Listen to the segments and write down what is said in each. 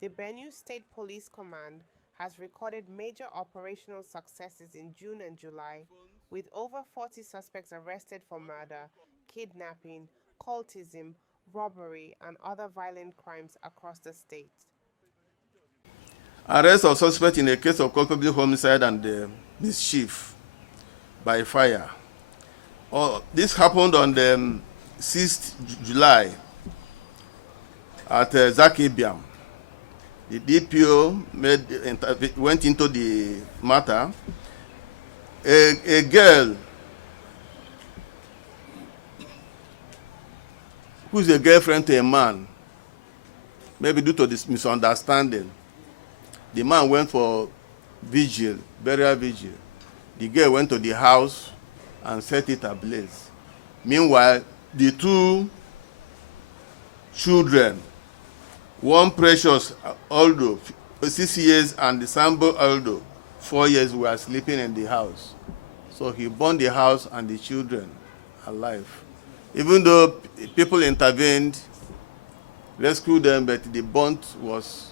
The Benue State Police Command has recorded major operational successes in June and July, with over 40 suspects arrested for murder, kidnapping, cultism, robbery, and other violent crimes across the state. Arrest of suspect in a case of culpable homicide and mischief by fire. This happened on the 6th July at Zakibiam. The DPO went into the matter. A girl who's a girlfriend to a man, maybe due to this misunderstanding, the man went for vigil, burial vigil. The girl went to the house and set it ablaze. Meanwhile, the two children, one Precious Aldo, 6 years, and the Sambo Aldo, 4 years, were sleeping in the house. So he burned the house and the children alive. Even though people intervened, rescued them, but the burnt was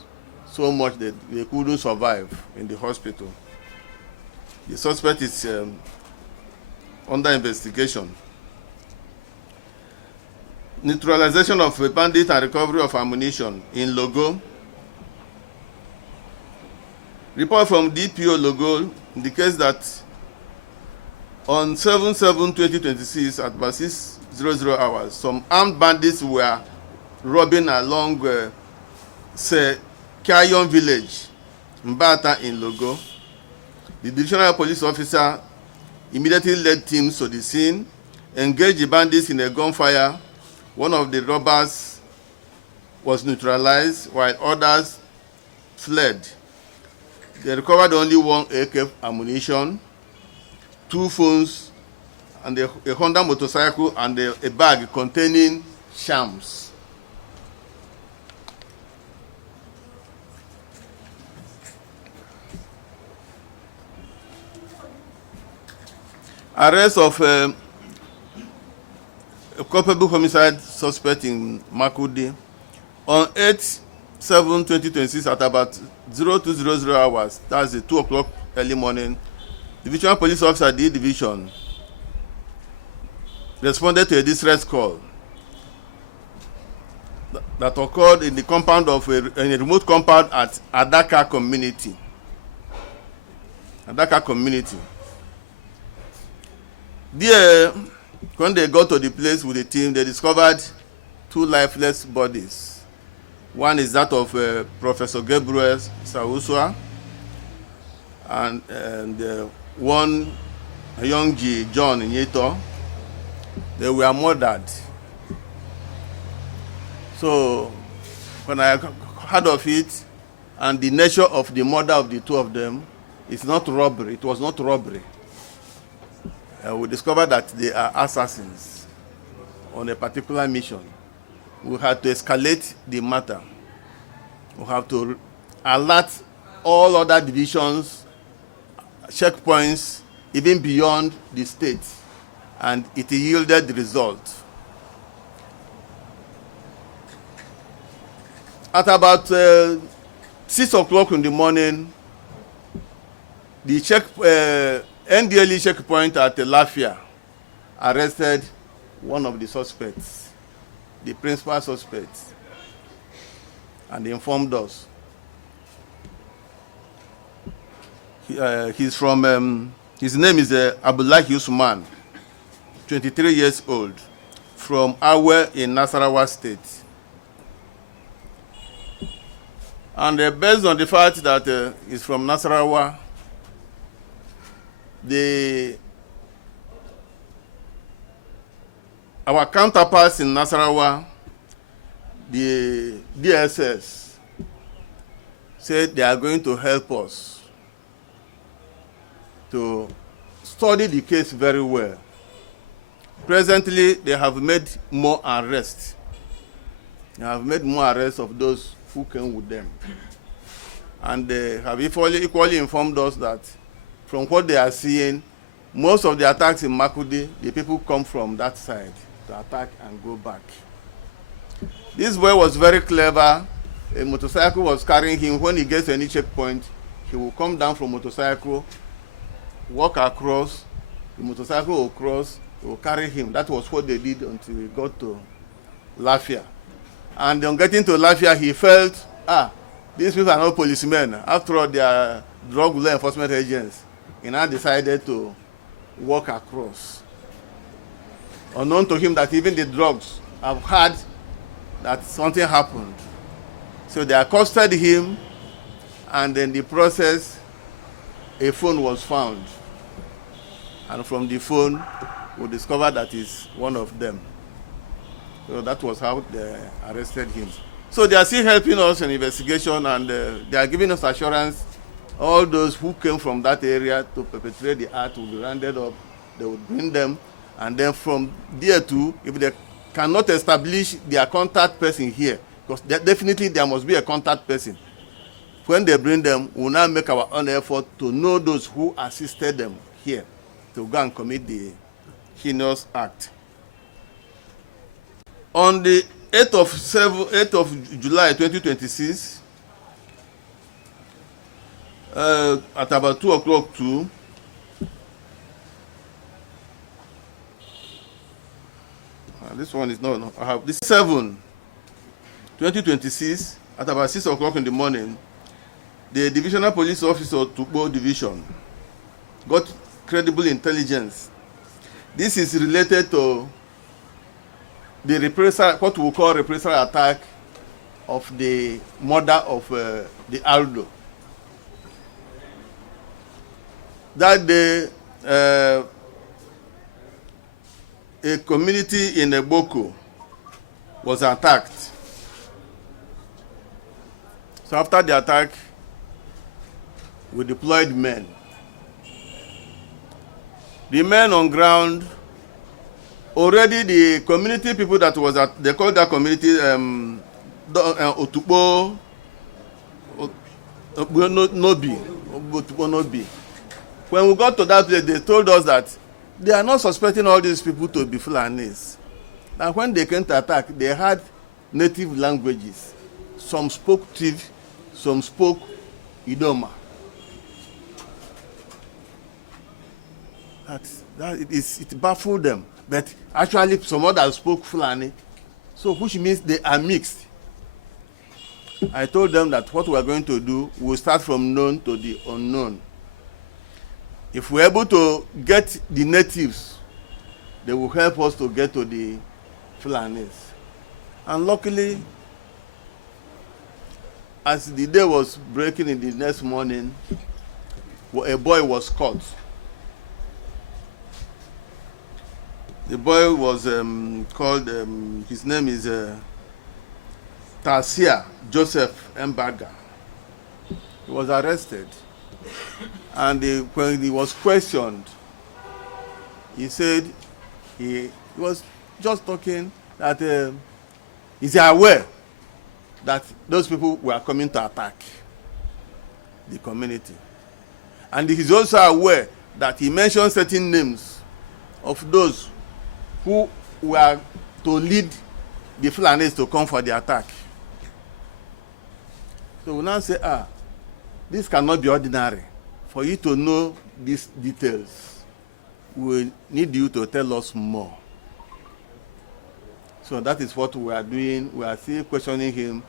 so much that they couldn't survive in the hospital. The suspect is under investigation. Neutralization of a bandit and recovery of ammunition in Logo. Report from DPO Logo indicates that on 7/7/2026 at about 6:00 hours, some armed bandits were robbing along Kayon village, Mbata in Logo. The divisional police officer immediately led teams to the scene, engaged the bandits in a gunfire. One of the robbers was neutralized while others fled. They recovered only one AK ammunition, 2 phones, and a Honda motorcycle and a bag containing shams. Arrest of a culpable homicide suspect in Makudi on 8/7/2026 at about 02:00 hours. That's the 2 o'clock early morning. Divisional police officer D Division responded to a distress call that occurred in the compound of a remote compound at Adaka community. There, when they got to the place with the team, they discovered 2 lifeless bodies. One is that of Professor Gabriel Sausua, and one young John Nyeto. They were murdered. So when I heard of it, and the nature of the murder of the 2 of them, it's not robbery. It was not robbery. We discovered that they are assassins on a particular mission. We had to escalate the matter. We have to alert all other divisions, checkpoints, even beyond the state, and it yielded the result. At about 6 o'clock in the morning, the NDLE checkpoint at Lafia arrested one of the suspects, the principal suspect, and they informed us. He's from, his name is Ablaze Usman, 23 years old, from Awe in Nasarawa State. And based on the fact that he's from Nasarawa, our counterparts in Nasarawa, the DSS, said they are going to help us to study the case very well. Presently, they have made more arrests. They have made more arrests of those who came with them. And they have equally informed us that from what they are seeing, most of the attacks in Makudi, the people come from that side to attack and go back. This boy was very clever a motorcycle was carrying him. When he gets to any checkpoint, he will come down from motorcycle, walk across, the motorcycle will cross, he will carry him. That was what they did until he got to Lafia. And on getting to Lafia, he felt, these people are not policemen. After all, they are drug law enforcement agents. He now decided to walk across. Unknown to him that even the drugs have heard that something happened. So they accosted him, and in the process, a phone was found. And from the phone, we discovered that it's one of them. So that was how they arrested him. So they are still helping us in investigation, and they are giving us assurance all those who came from that area to perpetrate the act will be rounded up. They will bring them, and then from there too, if they cannot establish their contact person here, because definitely there must be a contact person. When they bring them, we'll now make our own effort to know those who assisted them here to go and commit the heinous act. On the 8th of July 2026, at about 2 o'clock too, this one is no, I have this 7/2026 at about 6 o'clock in the morning. The divisional police officer Tukbo division got credible intelligence. This is related to the reprisal, what we call reprisal attack of the murder of the Aldo. That day, a community in Eboko was attacked. So after the attack, we deployed men. The men on ground, already the community people that was at, they called that community Otukpo Nobi. When we got to that place, they told us that they are not suspecting all these people to be Fulanis. And when they came to attack, they had native languages. Some spoke Tiv, some spoke Idoma. It baffled them. But actually, some others spoke Fulani. So, which means they are mixed. I told them that what we are going to do, we'll start from known to the unknown. If we're able to get the natives, they will help us to get to the Fulanis. And luckily, as the day was breaking in the next morning, a boy was caught. The boy was called, his name is Tasia Joseph Mbaga. He was arrested. And when he was questioned, he said he was just talking that he's aware that those people were coming to attack the community. And he's also aware that he mentioned certain names of those who were to lead the Fulanis to come for the attack. So we now say, this cannot be ordinary. For you to know these details, we need you to tell us more. So that is what we are doing. We are still questioning him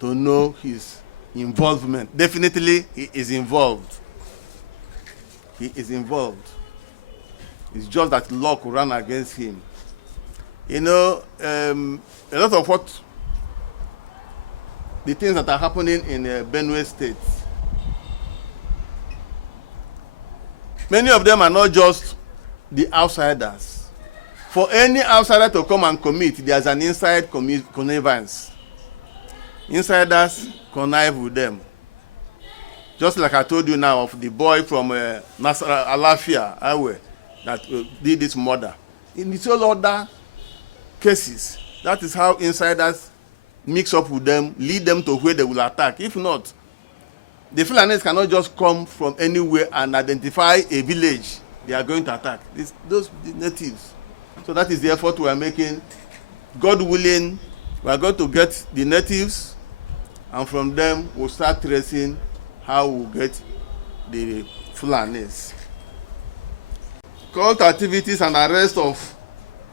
to know his involvement. Definitely, he is involved. He is involved. It's just that luck ran against him. You know, a lot of what the things that are happening in Benue State, many of them are not just the outsiders. For any outsider to come and commit, there's an inside connivance. Insiders connive with them. Just like I told you now of the boy from Alafia, Awe, that did this murder. In the all other cases, that is how insiders mix up with them, lead them to where they will attack. If not, the Fulanis cannot just come from anywhere and identify a village they are going to attack. Those natives. So that is the effort we are making. God willing, we are going to get the natives And from them, we'll start tracing how we'll get the Fulanis. Cult activities and arrest of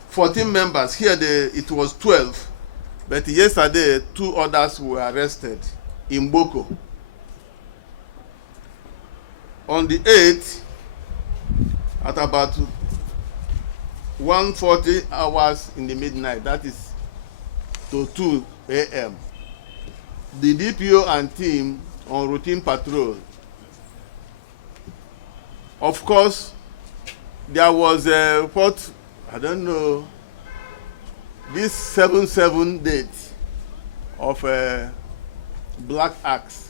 14 members. Here it was 12. But yesterday, 2 others were arrested in Boko. On the 8th, at about 1:40 hours in the midnight, that is to 2 a.m., the DPO and team on routine patrol. Of course, there was a report, I don't know, this 7/7 date of a black axe.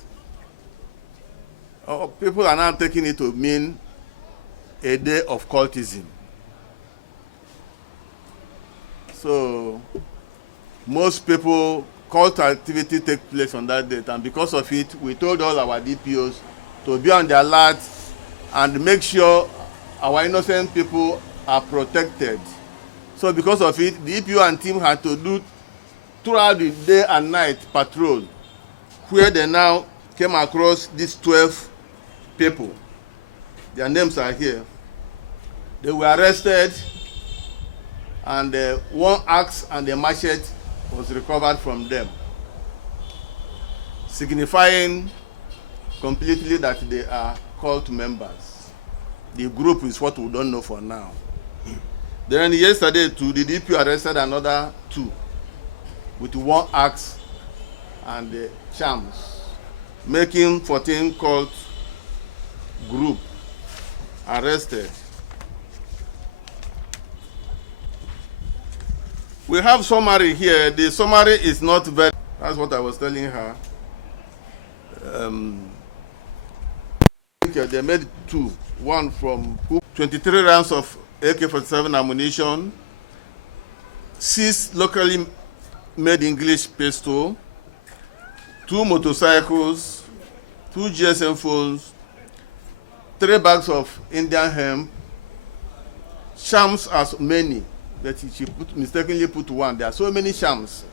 People are now taking it to mean a day of cultism. So most people, cult activity take place on that date, and because of it, we told all our DPOs to be on the alert and make sure our innocent people are protected. So because of it, the DPO and team had to do throughout the day and night patrol, where they now came across these 12 people. Their names are here. They were arrested, and one axe and a machete was recovered from them, signifying completely that they are cult members. The group is what we don't know for now. Then yesterday too, the DPO arrested another 2 with 1 axe and charms, making 14 cult group arrested. We have summary here. The summary is not very, that's what I was telling her. They made 2. One from 23 rounds of AK-47 ammunition, 6 locally made English pistol, 2 motorcycles, 2 GSM phones, 3 bags of Indian hemp, shams as many, that she mistakenly put 1. There are so many shams.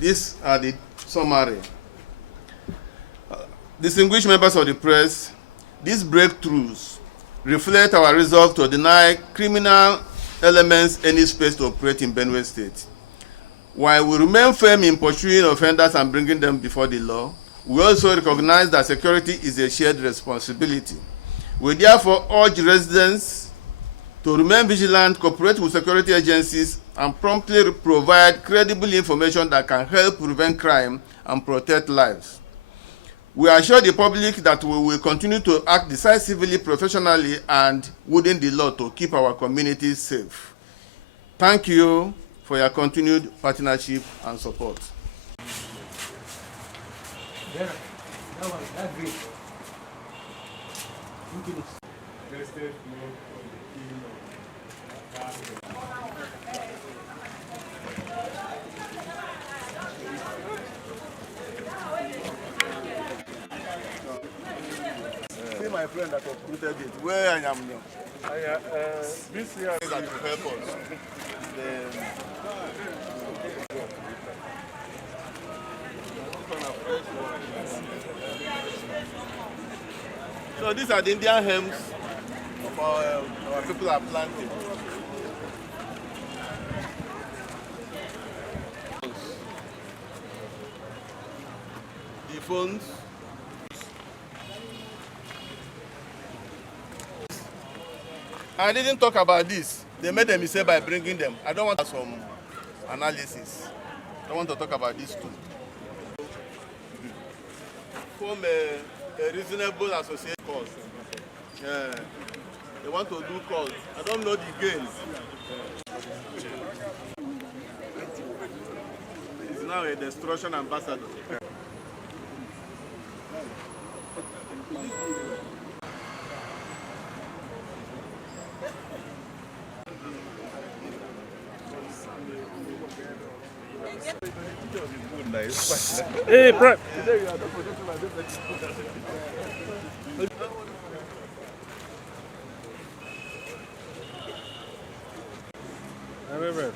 These are the summary. Distinguished members of the press, these breakthroughs reflect our resolve to deny criminal elements any space to operate in Benue State. While we remain firm in pursuing offenders and bringing them before the law, we also recognize that security is a shared responsibility. We therefore urge residents to remain vigilant, cooperate with security agencies, and promptly provide credible information that can help prevent crime and protect lives. We assure the public that we will continue to act decisively, professionally, and within the law to keep our communities safe. Thank you for your continued partnership and support. See my friend that uprooted it. Where I am now. This year That will help us. So these are the Indian hems of our people are planting. The phones. I didn't talk about this. They made a mistake by bringing them. I don't want some analysis. I don't want to talk about this too. Form a reasonable association cause. They want to do calls. I don't know the gains. He's now a destruction ambassador. Hey, Prep. Remember.